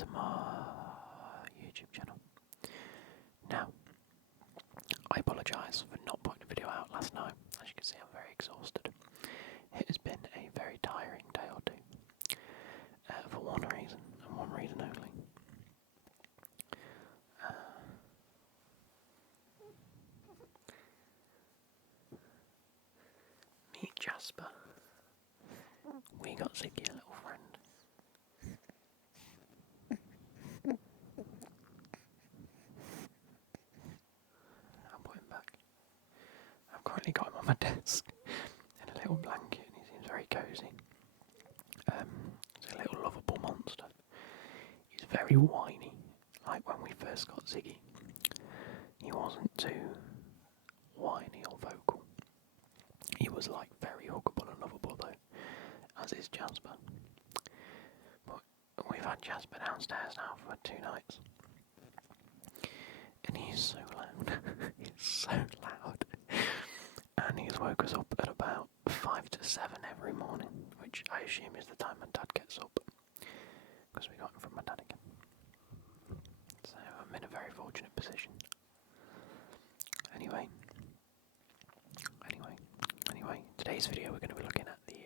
ASMR YouTube channel. Now, I apologise for not putting a video out last night. As you can see, I'm very exhausted. It has been a very tiring day or two. For one reason, and one reason only. Meet Jasper. We got Ziggy, a little friend. I'll put him back. I've currently got him on my desk in a little blanket and he seems very cosy. He's a little lovable monster. He's very whiny, like when we first got Ziggy. He wasn't too whiny or vocal. He was like very huggable and lovable though, as is Jasper. But we've had Jasper downstairs now for 2 nights. And he's so loud. He's so loud. And he's woke us up at about 5 to 7 every morning, which I assume is the time my dad gets up, because we got him from my dad again. So I'm in a very fortunate position. Anyway, today's video we're going to be looking at the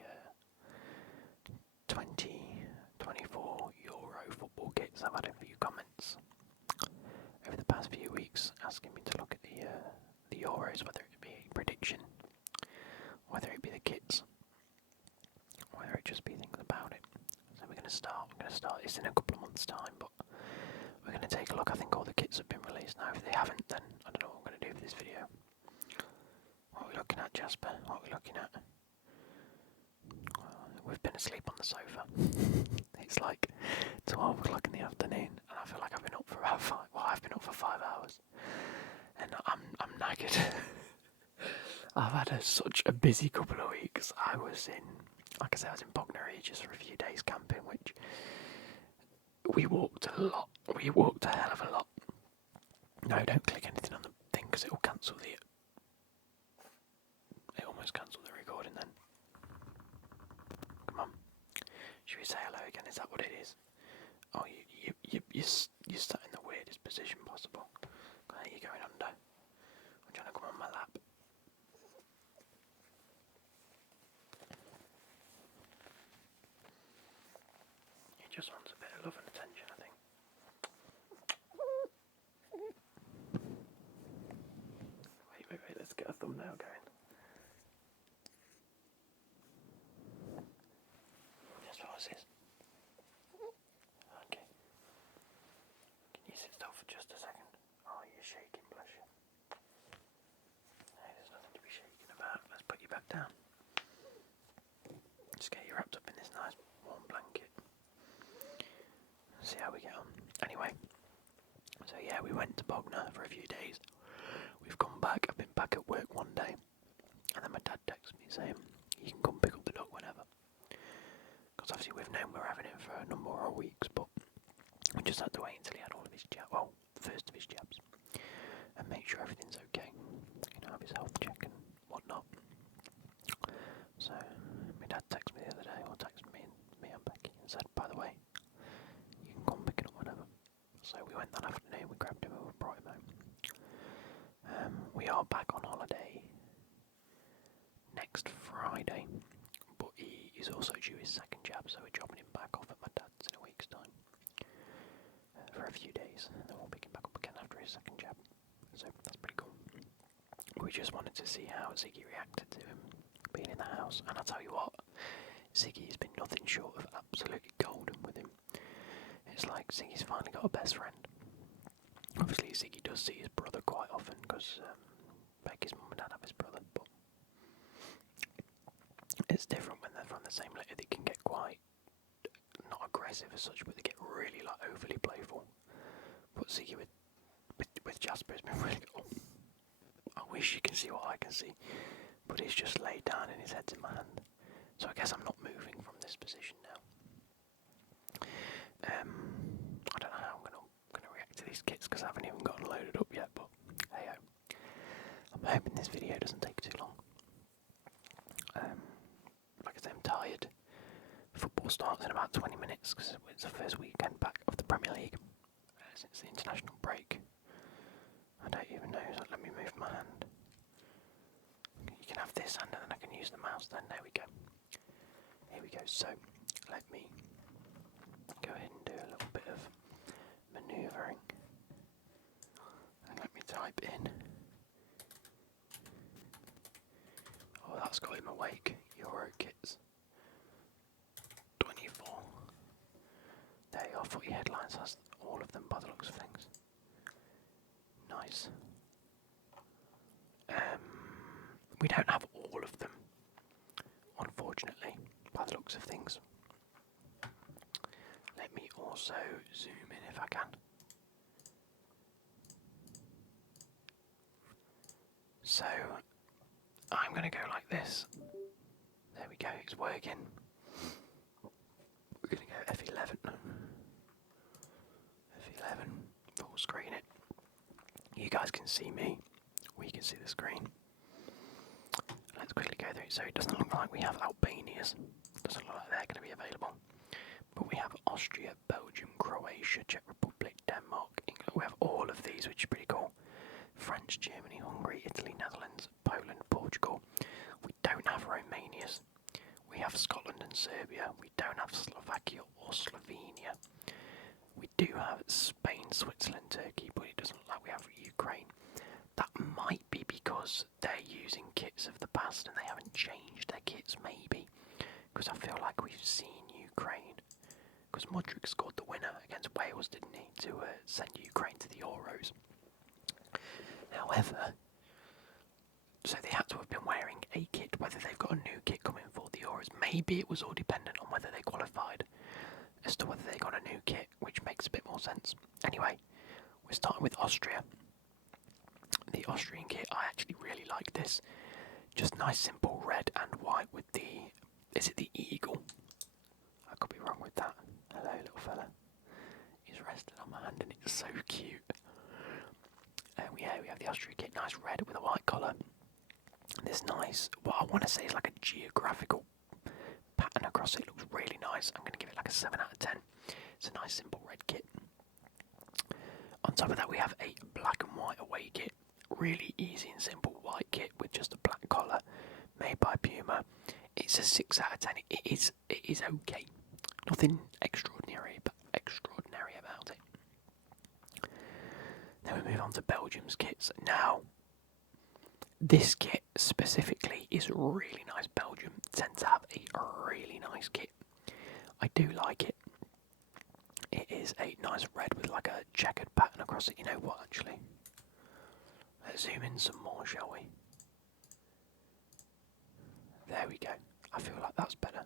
2024 Euro football kits. I've had a few comments over the past few weeks asking me to look at the Euros, whether it be a prediction, whether it be the kits, whether it just be things about it. So we're going to start. It's in a couple of months' time, but we're going to take a look. I think all the kits have been released now. If they haven't, then I don't know what I'm going to do for this video. What are we looking at, Jasper? What are we looking at? We've been asleep on the sofa. It's like 12 o'clock in the afternoon, and I feel like I've been up for about 5. Well, I've been up for 5 hours, and I'm knackered. I've had such a busy couple of weeks. I was in Bognor Regis for a few days camping, which we walked a lot. We walked a hell of a lot. No, don't click anything on the thing because it will cancel the. It almost cancelled the recording then. Come on. Should we say hello again? Is that what it is? Oh, you're sat in the weirdest position possible. Are you going under? I'm trying to come on my lap. He just wants a bit of love and attention, I think. Wait, let's get a thumbnail going. Just what was this? Okay. Can you sit still for just a second? Oh, you're shaking, bless you. No, there's nothing to be shaking about. Let's put you back down. Just get you wrapped up in this nice warm blanket. See how we get on. Anyway, so yeah, we went to Bognor for a few days. We've come back. I've been back at work one day, and then my dad texted me saying, "You can come pick up the dog whenever." Because obviously we've known we're having him for a number of weeks, but we just had to wait until he had all of his jabs. Well, the first of his jabs, and make sure everything's okay. Have his health check and whatnot. So my dad texted me the other day, or texted me and Becky, and said, "By the way, you can come pick it up whenever." So we went that afternoon, we grabbed him and we brought him home. We are back on holiday next Friday, but he is also due his second jab, so we're dropping him back off at my dad's in a week's time for a few days, and then we'll pick him back up again after his second jab. So that's pretty cool. We just wanted to see how Ziggy reacted to him being in the house, and I'll tell you what, Ziggy has been nothing short of absolutely golden with him. It's like Ziggy's finally got a best friend. Obviously, Ziggy does see his brother quite often because Becky's mum and dad have his brother, but it's different when they're from the same litter. They can get quite, not aggressive as such, but they get really like overly playful. But Ziggy with Jasper has been really good. I wish you can see what I can see, but he's just laid down and his head's in my hand. So I guess I'm not moving from this position now. I don't know how I'm gonna react to these kits because I haven't even gotten loaded up yet, but hey ho. I'm hoping this video doesn't take too long. Like I said, I'm tired. Football starts in about 20 minutes because it's the first weekend back of the Premier League since the international break. I don't even know, so let me move my hand. You can have this hand and then I can use the mouse then, there we go. Here we go, so let me go ahead and do a little bit of manoeuvring. And let me type in. Oh, that's got him awake. Euro kits. 24. There you are, footy headlines has all of them by the looks of things. Nice. We don't have all of them, unfortunately, by the looks of things. Let me also zoom in if I can. So, I'm going to go like this. There we go, it's working. We're going to go F11. F11, full screen it. You guys can see me, we can see the screen. Let's quickly go through. So it doesn't look like we have Albania's. Doesn't look like they're going to be available. But we have Austria, Belgium, Croatia, Czech Republic, Denmark, England. We have all of these, which is pretty cool. France, Germany, Hungary, Italy, Netherlands, Poland, Portugal. We don't have Romania's. We have Scotland and Serbia. We don't have Slovakia or Slovenia. We do have Spain, Switzerland, Turkey, but it doesn't look like we have Ukraine. That might be because they're using kits of the past and they haven't changed their kits, maybe. Because I feel like we've seen Ukraine. Because Modric scored the winner against Wales, didn't he, to send Ukraine to the Euros. However, so they had to have been wearing a kit, whether they've got a new kit coming for the Euros. Maybe it was all dependent on whether they qualified as to whether they got a new kit, which makes a bit more sense. Anyway, we're starting with Austria. The Austrian kit, I actually really like this. Just nice simple red and white with the, is it the eagle? I could be wrong with that. Hello little fella. He's resting on my hand and it's so cute. Yeah, we have the Austrian kit, nice red with a white collar. This nice, what I want to say is like a geographical pattern across it. It looks really nice. I'm going to give it like a 7 out of 10. It's a nice simple red kit. On top of that we have a black and white away kit. Really easy and simple white kit with just a black collar, made by Puma. It's a 6 out of 10. It is okay. Nothing extraordinary about it. Then we move on to Belgium's kits. Now, this kit specifically is really nice. Belgium tends to have a really nice kit. I do like it. It is a nice red with like a checkered pattern across it. You know what, actually? Let's zoom in some more, shall we? There we go. I feel like that's better.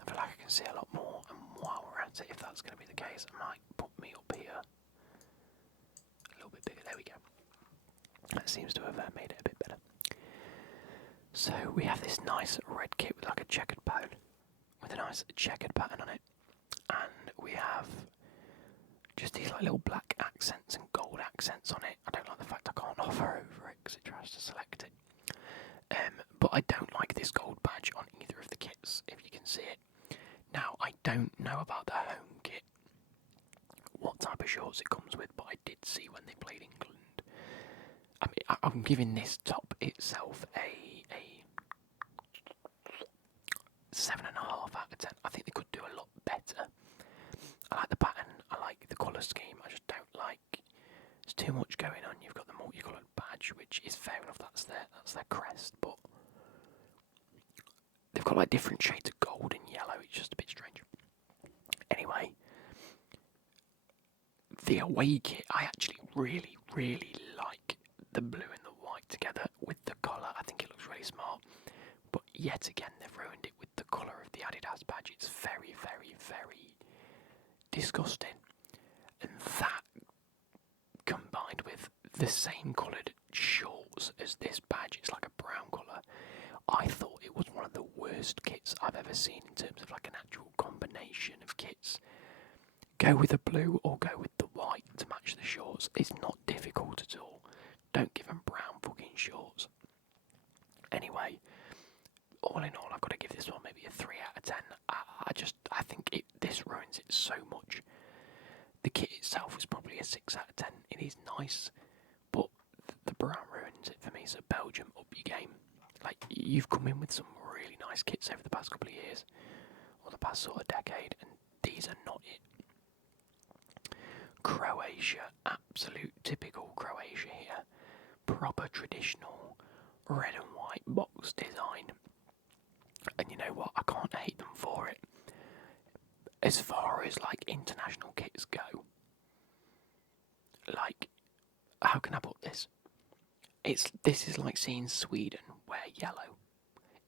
I feel like I can see a lot more, and while we're at it, if that's going to be the case, I might put me up here a little bit bigger. There we go. That seems to have made it a bit better. So we have this nice red kit with like a checkered pattern, on it, and we have just these like little black accents and gold accents on it. I don't like the fact I can't hover over it because it tries to select it. But I don't like this gold badge on either of the kits, if you can see it. Now, I don't know about the home kit, what type of shorts it comes with, but I did see when they played England. I mean, I'm giving this top itself a 7.5 out of 10. I think they could do a lot better. I like the pattern, I like the colour scheme, I just don't like, there's too much going on. You've got the multicoloured badge, which is fair enough, that's their crest, but they've got like different shades of gold and yellow, it's just a bit strange. Anyway, the away kit, I actually really, really like the blue and the white together with the collar. I think it looks really smart, but yet again they've ruined it with the colour of the Adidas badge. It's very, very, very disgusting, and that combined with the same coloured shorts as this badge, it's like a brown colour. I thought it was one of the worst kits I've ever seen in terms of like an actual combination of kits. Go with the blue or go with the white to match the shorts. It's not difficult at all. Don't give them brown fucking shorts. Anyway, all in all, I've got to give this one maybe a 3 out of 10. I think this ruins it so much. the kit itself was probably a 6 out of 10. It is nice, but the brown ruins it for me. So Belgium, up your game. Like, you've come in with some really nice kits over the past couple of years, or the past sort of decade, and these are not it. Croatia, absolute typical Croatia here. Proper traditional red and white box design. And you know what? I can't hate them for it. As far as like international kits go, like, how can I put this? This is like seeing Sweden wear yellow.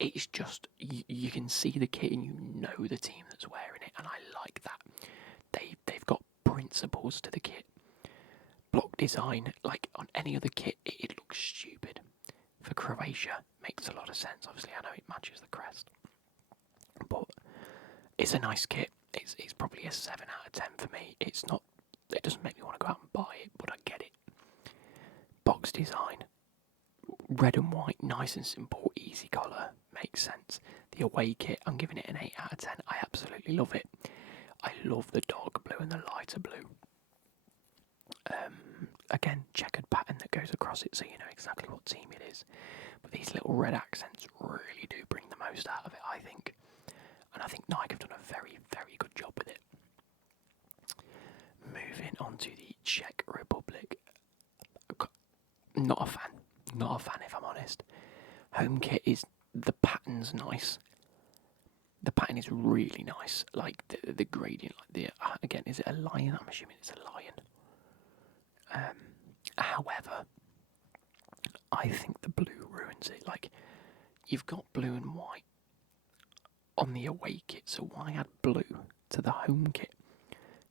It's just you can see the kit and you know the team that's wearing it, and I like that. They've got principles to the kit. Block design, like on any other kit, it looks stupid. For Croatia, makes a lot of sense. Obviously, I know it matches the crest, but it's a nice kit. It's probably a 7 out of 10 for me. It's not. It doesn't make me want to go out and buy it, but I get it. Box design, red and white, nice and simple, easy colour, makes sense. The away kit, I'm giving it an 8 out of 10. I absolutely love it. I love the dark blue and the lighter blue. Again, checkered pattern that goes across it, so you know exactly what team it is. But these little red accents really do bring the most out of it, I think. And I think Nike have done a very, very good job with it. Moving on to the Czech Republic. Not a fan if I'm honest. Home kit is, the pattern's nice. The pattern is really nice. Like the gradient, like again, is it a lion? I'm assuming it's a lion. However, I think the blue ruins it. Like, you've got blue and white on the away kit, so why add blue to the home kit?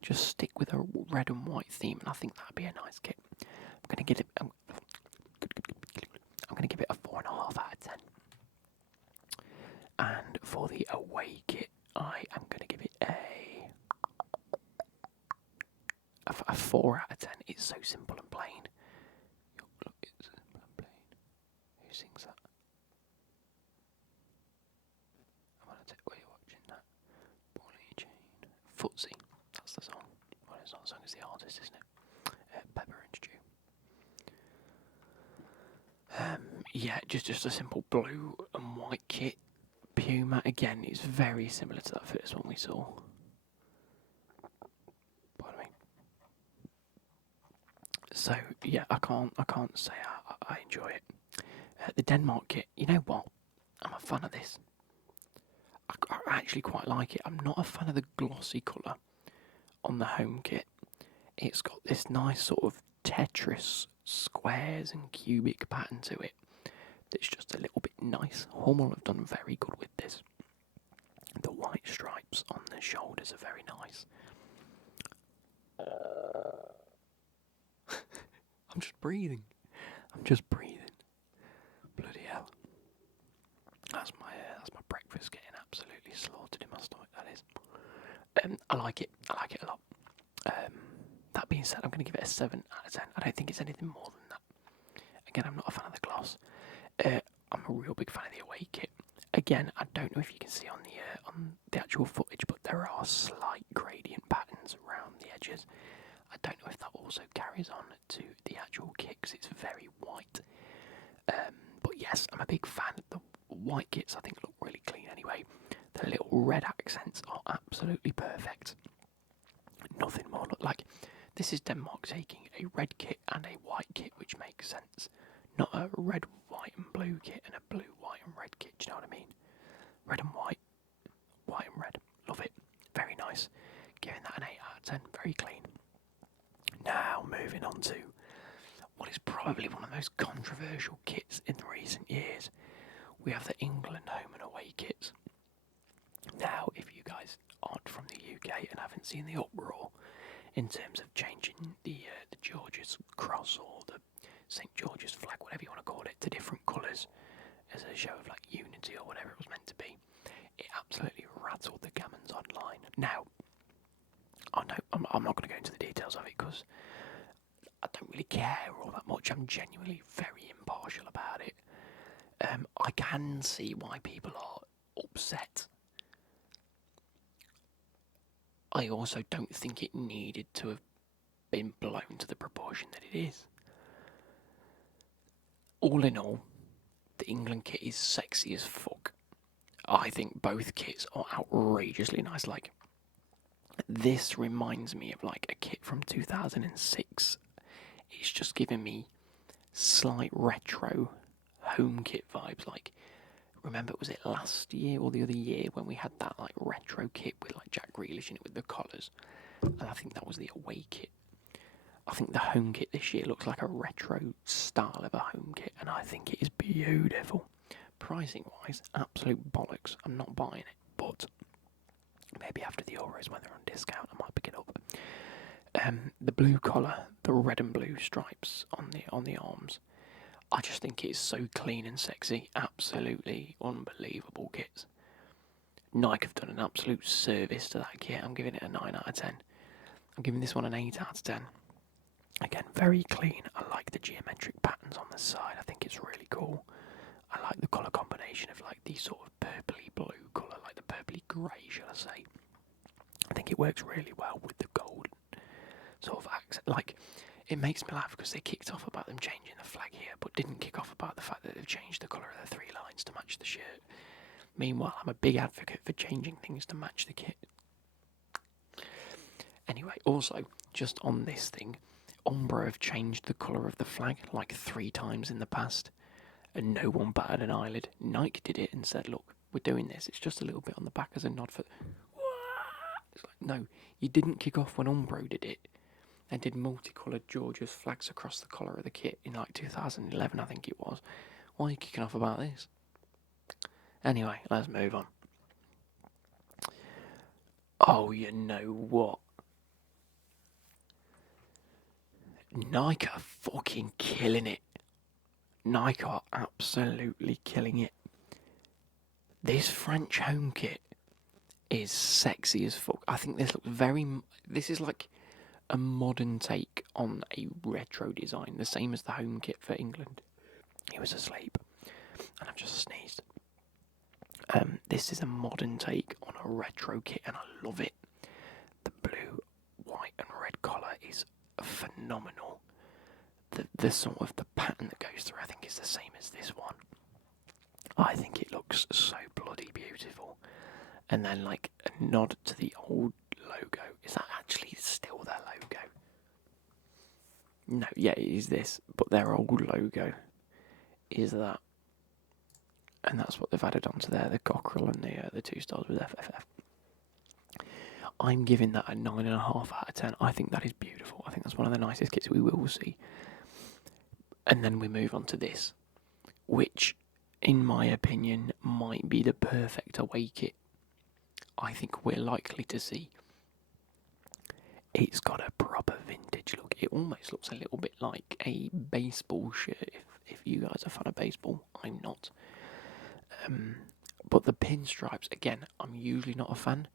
Just stick with a red and white theme, and I think that'd be a nice kit. I'm gonna give it a 4.5 out of 10. And for the away kit, I am gonna give it a 4 out of 10. It's so simple and plain. It's simple and plain. Who sings that? I want to tell you, you're watching that. Ball in your chain. Footsie. That's the song. Well, it's not the song, it's the artist, isn't it? Pepper and Stew. Yeah, just a simple blue and white kit. Puma, again, is very similar to that first one we saw. Pardon me. So yeah, I can't say I enjoy it. The Denmark kit, you know what? I'm a fan of this. I actually quite like it. I'm not a fan of the glossy colour on the home kit. It's got this nice sort of Tetris squares and cubic pattern to it. That's just a little bit nice. Hummel have done very good with this. The white stripes on the shoulders are very nice. I'm just breathing. Bloody hell. That's my breakfast getting absolutely slaughtered in my stomach, that is. I like it a lot. That being said, I'm going to give it a 7 out of 10. I don't think it's anything more than that. Again, I'm not a fan of the gloss. I'm a real big fan of the away kit. Again, I don't know if you can see on the actual footage, but there are slight gradient patterns around the edges. I don't know if that also carries on to the actual kit because it's very white. But yes, I'm a big fan of the white kits. I think look really clean anyway. The little red accents are absolutely perfect. Nothing more like this is Denmark taking a red kit and a white kit, which makes sense. Not a red, white and blue kit and a blue, white and red kit, do you know what I mean? Red and white, white and red. Love it. Very nice. Giving that an 8 out of 10. Very clean. Now, moving on to what is probably one of the most controversial kits in the recent years. We have the England home and away kits. Now, if you guys aren't from the UK and haven't seen the uproar in terms of changing the George's cross or the St George's flag, whatever you want to call it, to different colours as a show of like unity or whatever it was meant to be, it absolutely rattled the gammons online. Now, I know I'm not going to go into the details of it because I don't really care all that much. I'm genuinely very impartial about it. I can see why people are upset. I also don't think it needed to have been blown to the proportion that it is. All in all, the England kit is sexy as fuck. I think both kits are outrageously nice. Like, this reminds me of like a kit from 2006. It's just giving me slight retro home kit vibes. Like, remember, was it last year or the other year when we had that like retro kit with like Jack Grealish in it with the collars? And I think that was the away kit. I think the home kit this year looks like a retro style of a home kit, and I think it is beautiful. Pricing wise, absolute bollocks. I'm not buying it, but maybe after the Euros when they're on discount, I might pick it up. The blue collar, the red and blue stripes on the arms. I just think it is so clean and sexy. Absolutely unbelievable kits. Nike have done an absolute service to that kit. I'm giving it a 9 out of 10. I'm giving this one an 8 out of 10. Again, very clean. I like the geometric patterns on the side. I think it's really cool. I like the colour combination of like the sort of purpley blue colour, like the purpley grey, shall I say. I think it works really well with the gold sort of accent. Like, it makes me laugh because they kicked off about them changing the flag here, but didn't kick off about the fact that they've changed the colour of the 3 lines to match the shirt. Meanwhile, I'm a big advocate for changing things to match the kit. Anyway, also, just on this thing, Umbro have changed the colour of the flag like 3 times in the past, and no one batted an eyelid. Nike did it and said, look, we're doing this, it's just a little bit on the back as a nod for... It's like, no, you didn't kick off when Umbro did it. They did multicoloured Georgia's flags across the collar of the kit in like 2011, I think it was. Why are you kicking off about this? Anyway, let's move on. Oh, you know what? Nike are fucking killing it. Nike are absolutely killing it. This French home kit is sexy as fuck. I think this looks very... This is like a modern take on a retro design, the same as the home kit for England. He was asleep, and I've just sneezed. This is a modern take on a retro kit, and I love it. The blue, white, and red collar is phenomenal. The sort of the pattern that goes through, I think, is the same as this one. I think it looks so bloody beautiful. And then, like, a nod to the old logo. Is that actually still their logo? No, yeah, it is this, but their old logo is that. And that's what they've added onto there, the cockerel and the 2 stars with FFF. I'm giving that a 9.5 out of 10. I think that is beautiful. I think that's one of the nicest kits we will see. And then we move on to this, which, in my opinion, might be the perfect away kit. I think we're likely to see. It's got a proper vintage look. It almost looks a little bit like a baseball shirt, if you guys are a fan of baseball. I'm not. But the pinstripes, again, I'm usually not a fan,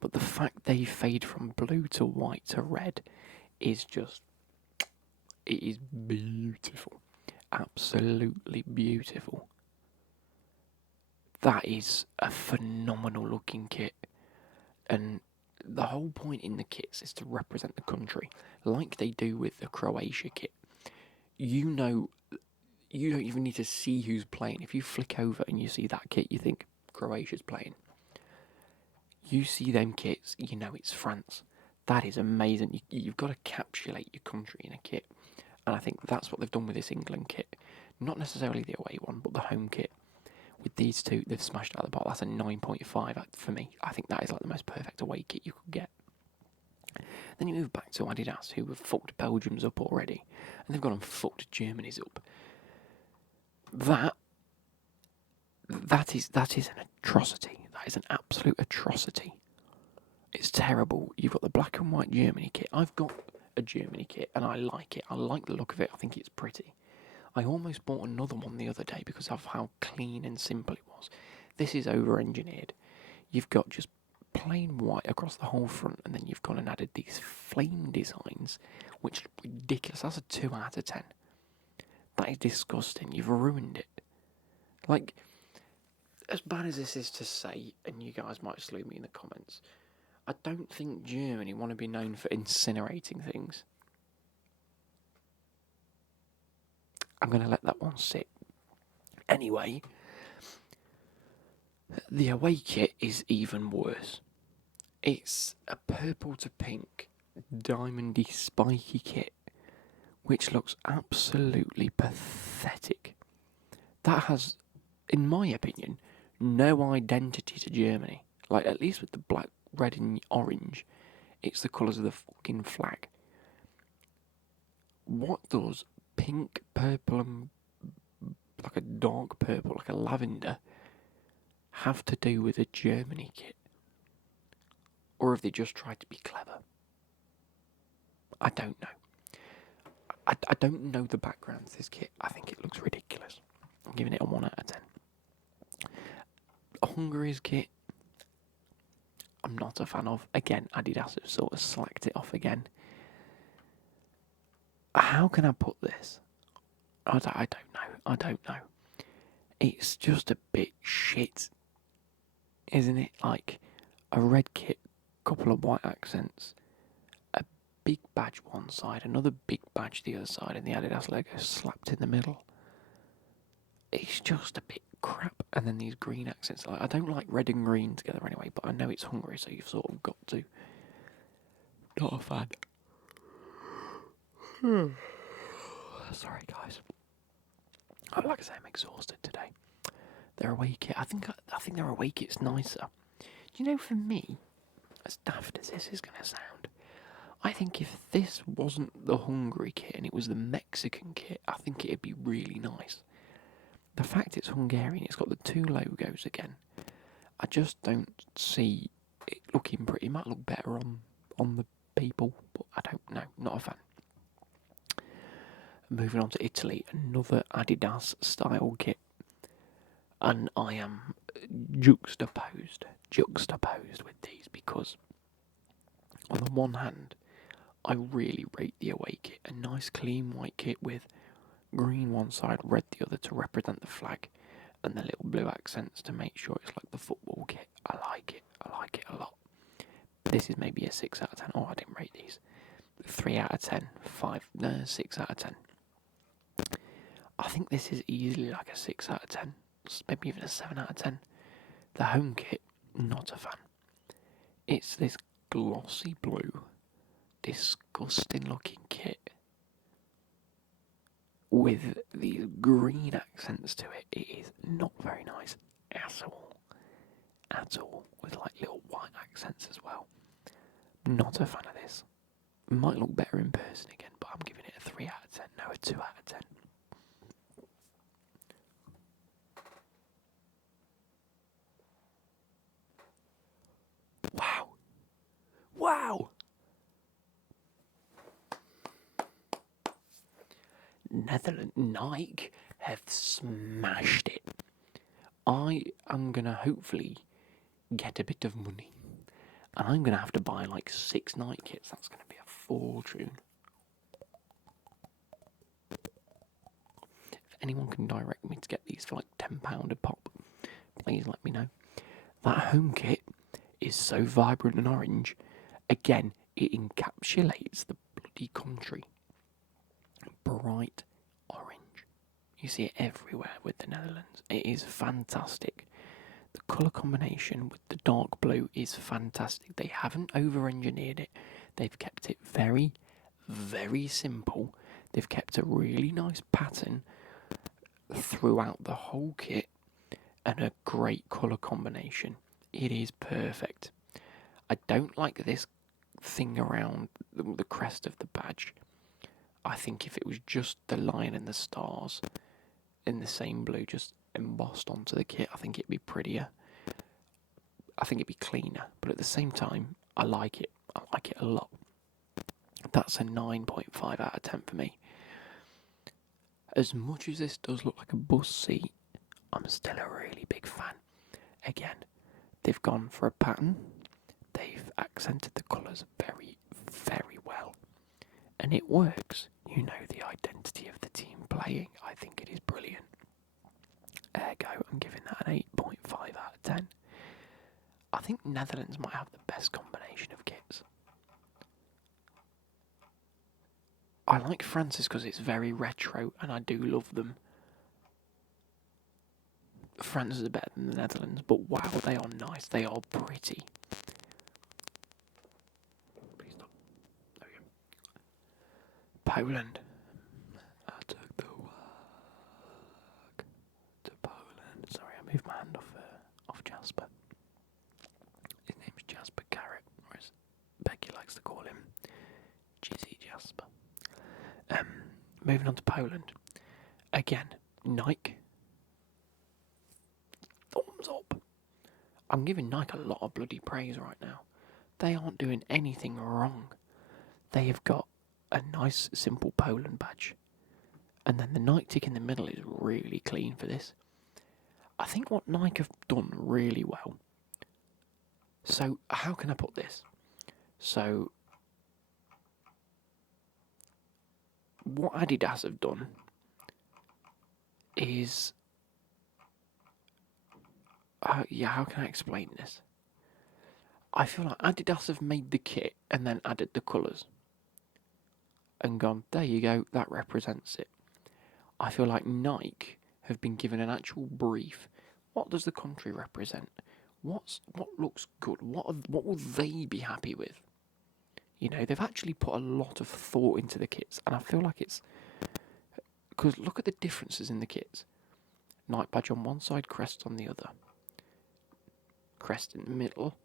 but the fact they fade from blue to white to red is just, it is beautiful. Absolutely beautiful. That is a phenomenal looking kit, and the whole point in the kits is to represent the country, like they do with the Croatia kit. You know, you don't even need to see who's playing. If you flick over and you see that kit, you think Croatia's playing. You see them kits, you know it's France. That is amazing. You've got to encapsulate your country in a kit. And I think that's what they've done with this England kit. Not necessarily the away one, but the home kit. With these two, they've smashed out the park. That's a 9.5 for me. I think that is like the most perfect away kit you could get. Then you move back to Adidas, who have fucked Belgium's up already. And they've gone and fucked Germany's up. That is an atrocity. That is an absolute atrocity. It's terrible. You've got the black and white Germany kit. I've got a Germany kit and I like it. I like the look of it. I think it's pretty. I almost bought another one the other day because of how clean and simple it was. This is over-engineered. You've got just plain white across the whole front, and then you've gone and added these flame designs, which are ridiculous. That's a 2 out of 10. That is disgusting. You've ruined it. Like, as bad as this is to say, and you guys might slew me in the comments, I don't think Germany want to be known for incinerating things. I'm going to let that one sit. Anyway, the away kit is even worse. It's a purple to pink, diamondy, spiky kit, which looks absolutely pathetic. That has, in my opinion, no identity to Germany. Like, at least with the black, red and orange, it's the colours of the fucking flag. What does pink, purple and like a dark purple, like a lavender, have to do with a Germany kit? Or have they just tried to be clever? I don't know. I don't know the background to this kit. I think it looks ridiculous. I'm giving it a 1 out of 10. Hungary's kit, I'm not a fan of. Again, Adidas have sort of slacked it off again. How can I put this? I don't know. It's just a bit shit, isn't it? Like a red kit, couple of white accents, a big badge one side, another big badge the other side, and the Adidas logo slapped in the middle. It's just a bit crap. And then these green accents. I don't like red and green together anyway, but I know it's Hungary, so you've sort of got to. Not a fan. Sorry, guys. Like I say, I'm exhausted today. Their away kit, I think their away kit's nicer. Do you know, for me, as daft as this is going to sound, I think if this wasn't the Hungary kit and it was the Mexican kit, I think it'd be really nice. The fact it's Hungarian, it's got the two logos again. I just don't see it looking pretty. It might look better on the people, but I don't know. Not a fan. Moving on to Italy, another Adidas style kit. And I am juxtaposed with these because on the one hand, I really rate the away kit. A nice clean white kit with green one side, red the other to represent the flag, and the little blue accents to make sure it's like the football kit. I like it a lot. This is maybe a 6 out of 10. Oh, I didn't rate these. 3 out of 10. 6 out of 10. I think this is easily like a 6 out of 10. Maybe even a 7 out of 10. The home kit, not a fan. It's this glossy blue, disgusting looking kit with these green accents to it. It is not very nice at all. With like little white accents as well. Not a fan of this. Might look better in person again, but I'm giving it a 3 out of 10. No, a 2 out of 10. Wow! Netherlands, Nike have smashed it. I am going to hopefully get a bit of money. And I'm going to have to buy like 6 Nike kits. That's going to be a fortune. If anyone can direct me to get these for like £10 a pop, please let me know. That home kit is so vibrant and orange. Again, it encapsulates the bloody country. Bright orange. You see it everywhere with the Netherlands. It is fantastic. The colour combination with the dark blue is fantastic. They haven't over-engineered it. They've kept it very, very simple. They've kept a really nice pattern throughout the whole kit and a great colour combination. It is perfect. I don't like this thing around the crest of the badge. I think if it was just the lion and the stars in the same blue just embossed onto the kit, I think it'd be prettier. I think it'd be cleaner. But at the same time, I like it. I like it a lot. That's a 9.5 out of 10 for me. As much as this does look like a bus seat, I'm still a really big fan. Again, they've gone for a pattern. They've accented the colours very, very well. And it works. You know the identity of the team playing. I think it is brilliant. Ergo, I'm giving that an 8.5 out of 10. I think Netherlands might have the best combination of kits. I like France's because it's very retro, and I do love them. France is better than the Netherlands, but wow, they are nice. They are pretty. Please stop. There we go. Poland. I took the work to Poland. Sorry, I moved my hand off Jasper. His name's Jasper Carrot, or as Becky likes to call him, Jizzy Jasper. Moving on to Poland. Again, Nike. Thumbs up. I'm giving Nike a lot of bloody praise right now. They aren't doing anything wrong. They have got a nice, simple Poland badge. And then the Nike tick in the middle is really clean for this. I think what Nike have done really well. So, how can I put this? So, what Adidas have done is... how can I explain this? I feel like Adidas have made the kit and then added the colours. And gone, there you go, that represents it. I feel like Nike have been given an actual brief. What does the country represent? What looks good? What will they be happy with? You know, they've actually put a lot of thought into the kits, and I feel like it's... Because look at the differences in the kits. Nike badge on one side, crest on the other. Crest in the middle.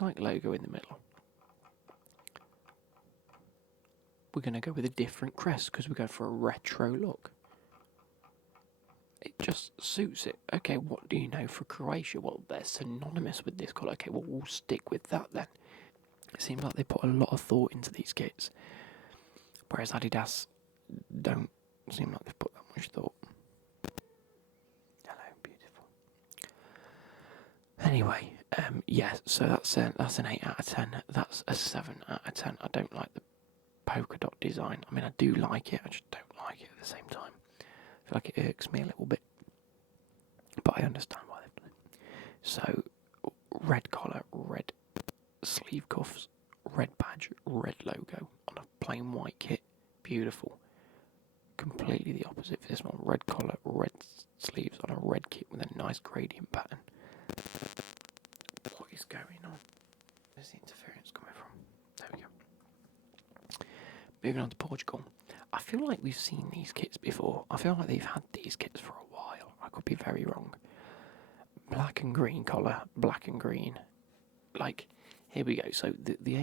Nike logo in the middle. We're going to go with a different crest because we're going for a retro look. It just suits it. Okay, what do you know for Croatia? Well, they're synonymous with this colour. Okay, well, we'll stick with that then. It seems like they put a lot of thought into these kits, whereas Adidas don't seem like they've put that much thought. Hello, beautiful. Anyway, yeah, so that's an 8 out of 10. That's a 7 out of 10. I don't like the polka dot design. I mean, I do like it, I just don't like it at the same time. I feel like it irks me a little bit, but I understand why they've done it. So, red collar, red sleeve cuffs, red badge, red logo on a plain white kit. Beautiful. Completely the opposite for this one. Red collar, red sleeves on a red kit with a nice gradient pattern. What is going on? Where's the interference coming from? There we go. Moving on to Portugal. I feel like we've seen these kits before. I feel like they've had these kits for a while. I could be very wrong. Black and green collar, black and green. Like, here we go. So the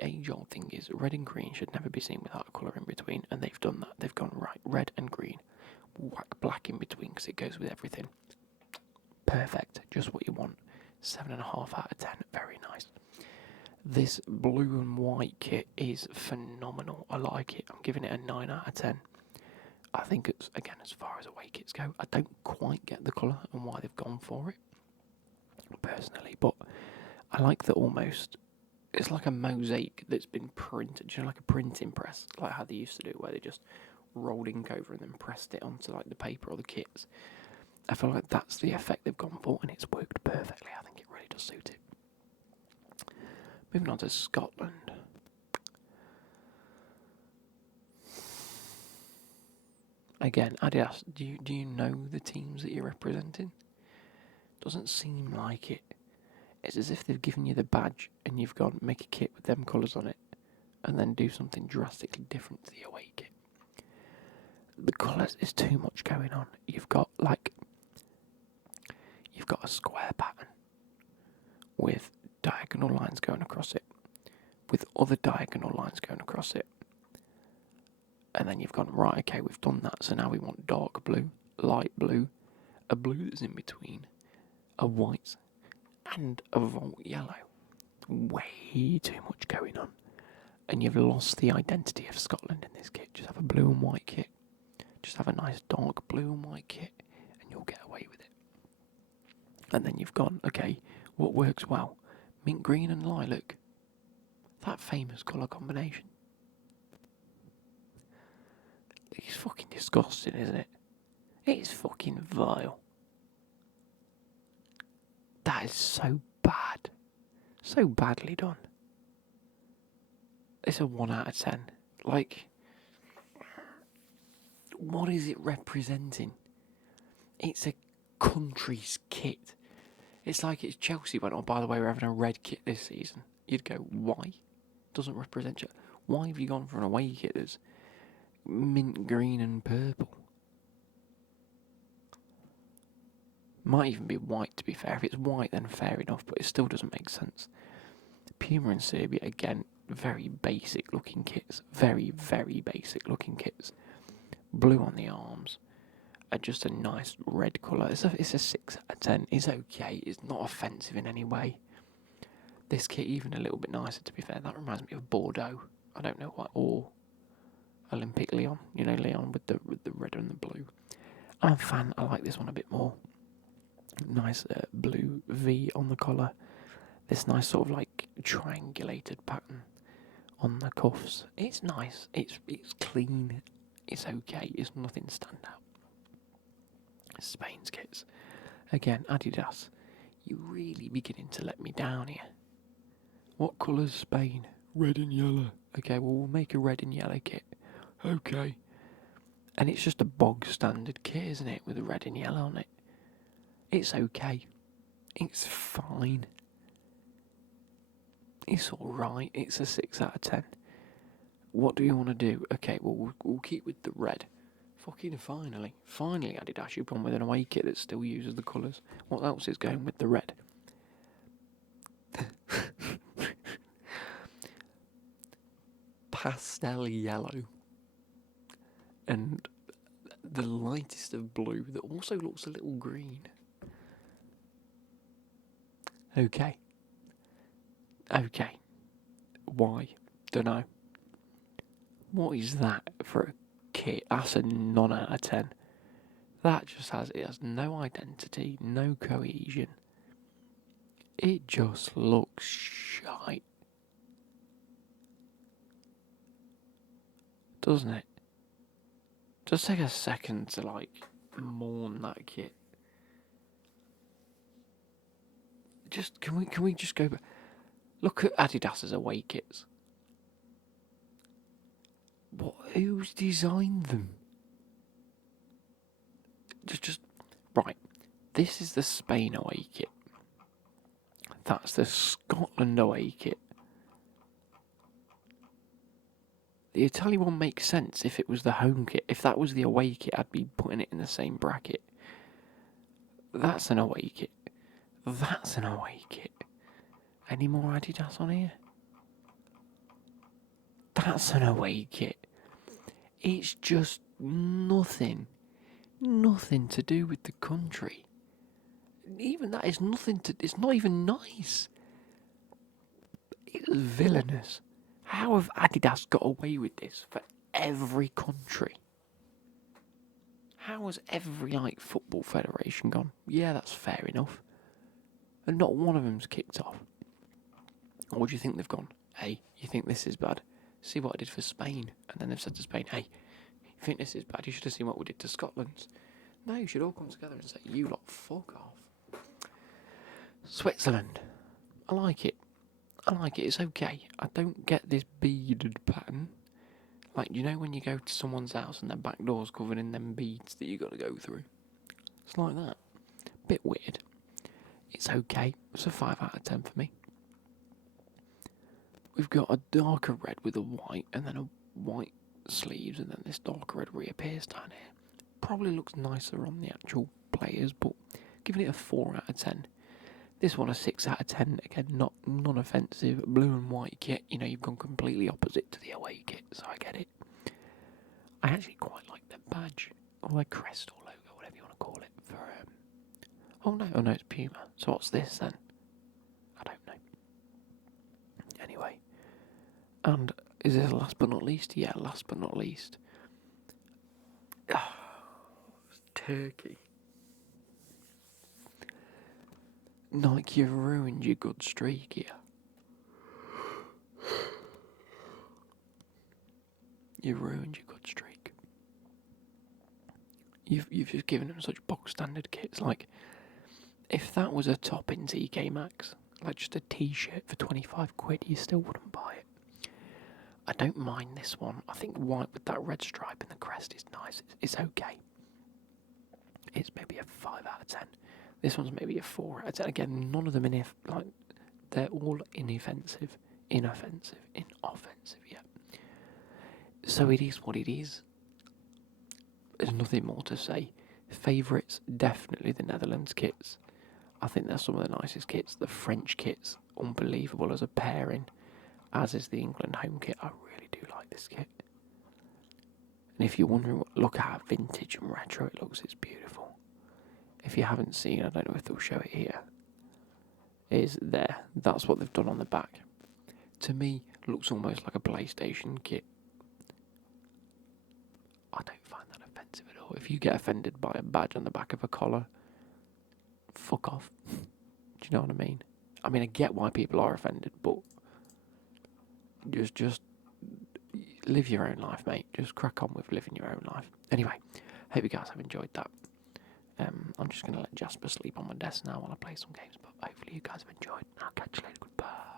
age-old thing is red and green should never be seen without a colour in between, and they've done that. They've gone right, red and green. Whack black in between because it goes with everything. Perfect. Just what you want. 7.5 out of 10. Very nice. This blue and white kit is phenomenal. I like it. I'm giving it a 9 out of 10. I think it's, again, as far as away kits go, I don't quite get the colour and why they've gone for it, personally, but I like that almost, it's like a mosaic that's been printed, you know, like a printing press, like how they used to do it, where they just rolled ink over and then pressed it onto like the paper or the kits. I feel like that's the effect they've gone for, and it's worked perfectly. I think it really does suit it. Moving on to Scotland. Again, Adidas, do you know the teams that you're representing? Doesn't seem like it. It's as if they've given you the badge and you've gone make a kit with them colours on it and then do something drastically different to the away kit. The colours is too much going on. You've got a square pattern with diagonal lines going across it, with other diagonal lines going across it. And then you've gone, right, okay, we've done that, so now we want dark blue, light blue, a blue that's in between, a white, and a volt yellow. Way too much going on. And you've lost the identity of Scotland in this kit. Just have a blue and white kit. Just have a nice dark blue and white kit, and you'll get away with it. And then you've gone, okay, what works well? Mint green and lilac. That famous colour combination. It's fucking disgusting, isn't it? It is fucking vile. That is so bad. So badly done. It's a 1 out of 10. Like, what is it representing? It's a country's kit. It's like it's Chelsea went, oh, by the way, we're having a red kit this season. You'd go, why? Doesn't represent you. Why have you gone for an away kit that's mint green and purple? Might even be white, to be fair. If it's white, then fair enough, but it still doesn't make sense. Puma and Serbia, again, very basic looking kits. Very, very basic looking kits. Blue on the arms. Just a nice red colour. It's a 6 out of 10. It's okay. It's not offensive in any way. This kit even a little bit nicer, to be fair. That reminds me of Bordeaux. I don't know why. Or Olympic Lyon. You know, Lyon with the red and the blue. I'm a fan. I like this one a bit more. Nice blue V on the collar. This nice sort of like triangulated pattern on the cuffs. It's nice. It's clean. It's okay. It's nothing standout. Spain's kits. Again, Adidas. You're really beginning to let me down here. What colour's Spain? Red and yellow. Okay, well, we'll make a red and yellow kit. Okay. And it's just a bog standard kit, isn't it? With a red and yellow on it. It's okay. It's fine. It's alright. It's a 6 out of 10. What do you want to do? Okay, well, we'll keep with the red. Fucking finally. Finally, Adidas, you've gone with an away kit that still uses the colours. What else is going with the red? Pastel yellow. And the lightest of blue that also looks a little green. Okay. Why? Dunno. What is that for a kit? That's a 9 out of 10. That just has no identity, no cohesion. It just looks shite. Doesn't it? Just take a second to mourn that kit. Can we just go back? Look at Adidas's away kits. Who's designed them? Right. This is the Spain away kit. That's the Scotland away kit. The Italian one makes sense if it was the home kit. If that was the away kit, I'd be putting it in the same bracket. That's an away kit. That's an away kit. Any more Adidas on here? That's an away kit. It's just nothing to do with the country. Even that is it's not even nice. It's villainous. How have Adidas got away with this for every country? How has every football federation gone, yeah, that's fair enough, and not one of them's kicked off? Or do you think they've gone, hey, you think this is bad? See what I did for Spain. And then they've said to Spain, hey, you think this is bad? You should have seen what we did to Scotland. No, you should all come together and say, you lot, fuck off. Switzerland. I like it. It's okay. I don't get this beaded pattern. You know when you go to someone's house and their back door's covered in them beads that you got to go through? It's like that. Bit weird. It's okay. It's a 5 out of 10 for me. We've got a darker red with a white, and then a white sleeves, and then this darker red reappears down here. Probably looks nicer on the actual players, but giving it a 4 out of 10. This one a 6 out of 10. Again, not non-offensive. Blue and white kit. You know, you've gone completely opposite to the away kit, so I get it. I actually quite like their badge, or their crest or logo, whatever you want to call it. Oh no, it's Puma. So what's this then? I don't know. Anyway, and is this last but not least? Yeah, last but not least. Turkey. Nike, you've ruined your good streak here. You've ruined your good streak. You've just given them such bog standard kits. If that was a top in TK Maxx, just a t-shirt for 25 quid, you still wouldn't buy it. I don't mind this one. I think white with that red stripe and the crest is nice. It's okay. It's maybe a 5 out of 10. This one's maybe a 4 out of 10. Again, none of them they're all inoffensive, inoffensive. Yeah. So it is what it is. There's nothing more to say. Favourites, definitely the Netherlands kits. I think they're some of the nicest kits. The French kits, unbelievable as a pairing, as is the England home kit. I really do like this kit. And if you're wondering, look how vintage and retro it looks, it's beautiful. If you haven't seen, I don't know if they'll show it here, is there. That's what they've done on the back. To me, looks almost like a PlayStation kit. I don't find that offensive at all. If you get offended by a badge on the back of a collar, fuck off. Do you know what I mean? I mean, I get why people are offended, but just live your own life, mate. Just crack on with living your own life. Anyway, hope you guys have enjoyed that. I'm just going to let Jasper sleep on my desk now while I play some games, but hopefully you guys have enjoyed. I'll catch you later. Goodbye.